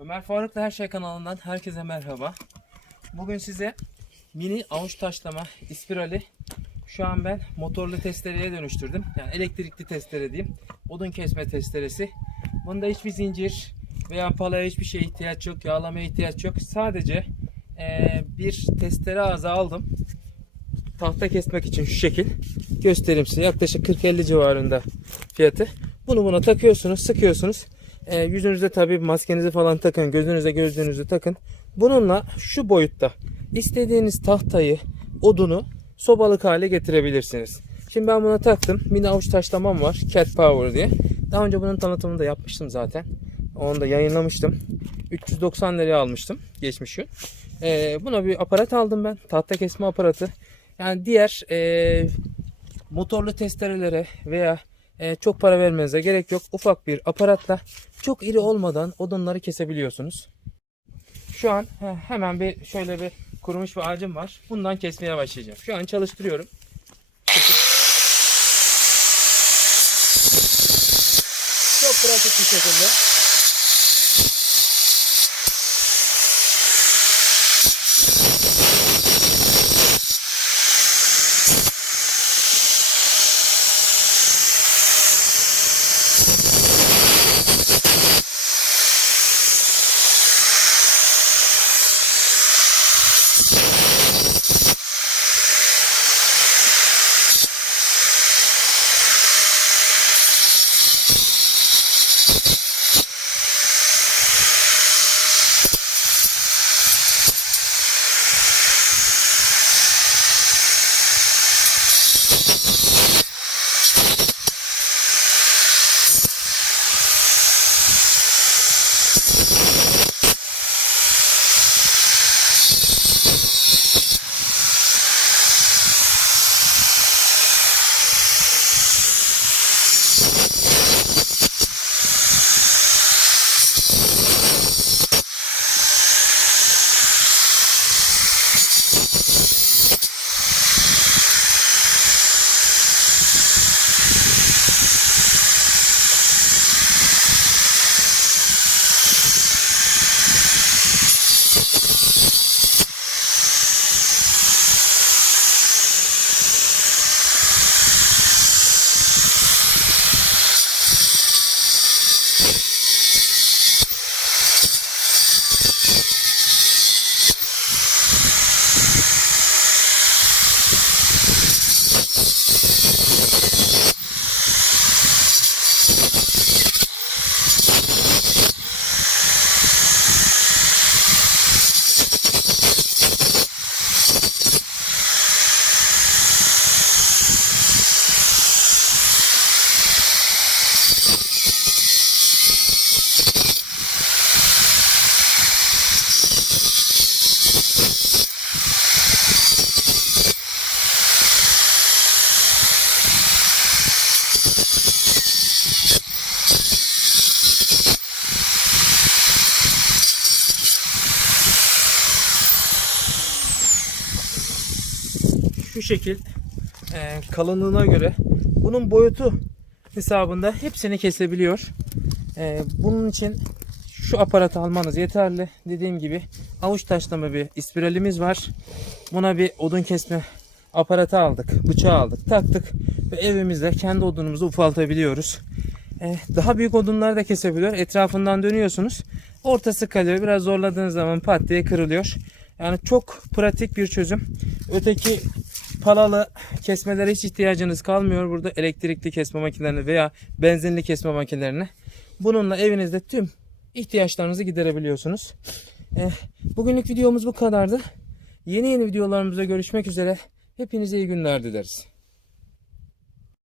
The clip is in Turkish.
Ömer Faruk'la Her Şey kanalından herkese merhaba. Bugün size mini avuç taşlama ispirali şu an ben motorlu testereye dönüştürdüm. Yani elektrikli testere diyeyim. Odun kesme testeresi. Bunda hiçbir zincir veya palaya hiçbir şeye ihtiyaç yok. Yağlamaya ihtiyaç yok. Sadece eee, bir testere ağzı aldım. Tahta kesmek için şu şekil. Göstereyim size. Yaklaşık 40-50 civarında fiyatı. Bunu buna takıyorsunuz, sıkıyorsunuz. E, yüzünüzde tabii maskenizi falan takın, gözünüze gözlüğünüzü takın. Bununla şu boyutta istediğiniz tahtayı, odunu sobalık hale getirebilirsiniz. Şimdi ben buna taktım. Mini avuç taşlamam var. Cat Power diye. Daha önce bunun tanıtımını da yapmıştım zaten. Onu da yayınlamıştım. 390 liraya almıştım geçmiş gün. E, buna bir aparat aldım ben. Tahta kesme aparatı. Yani diğer e, motorlu testerelere veya e, çok para vermenize gerek yok. Ufak bir aparatla çok iri olmadan odunları kesebiliyorsunuz. Şu an he, hemen bir şöyle bir kurumuş bir ağacım var. Bundan kesmeye başlayacağım. Şu an çalıştırıyorum. Çok pratik bir şekilde. Şu şekil e, kalınlığına göre bunun boyutu hesabında hepsini kesebiliyor. E, bunun için şu aparatı almanız yeterli. Dediğim gibi avuç taşlama bir ispiralimiz var. Buna bir odun kesme aparatı aldık. Bıçağı aldık. Taktık ve evimizde kendi odunumuzu ufaltabiliyoruz. E, daha büyük odunlar da kesebiliyor. Etrafından dönüyorsunuz. Ortası kalıyor. Biraz zorladığınız zaman pat diye kırılıyor. Yani çok pratik bir çözüm. Öteki palalı kesmelere hiç ihtiyacınız kalmıyor. Burada elektrikli kesme makinelerine veya benzinli kesme makinelerine. Bununla evinizde tüm ihtiyaçlarınızı giderebiliyorsunuz. Eh, bugünlük videomuz bu kadardı. Yeni yeni videolarımızda görüşmek üzere. Hepinize iyi günler dileriz.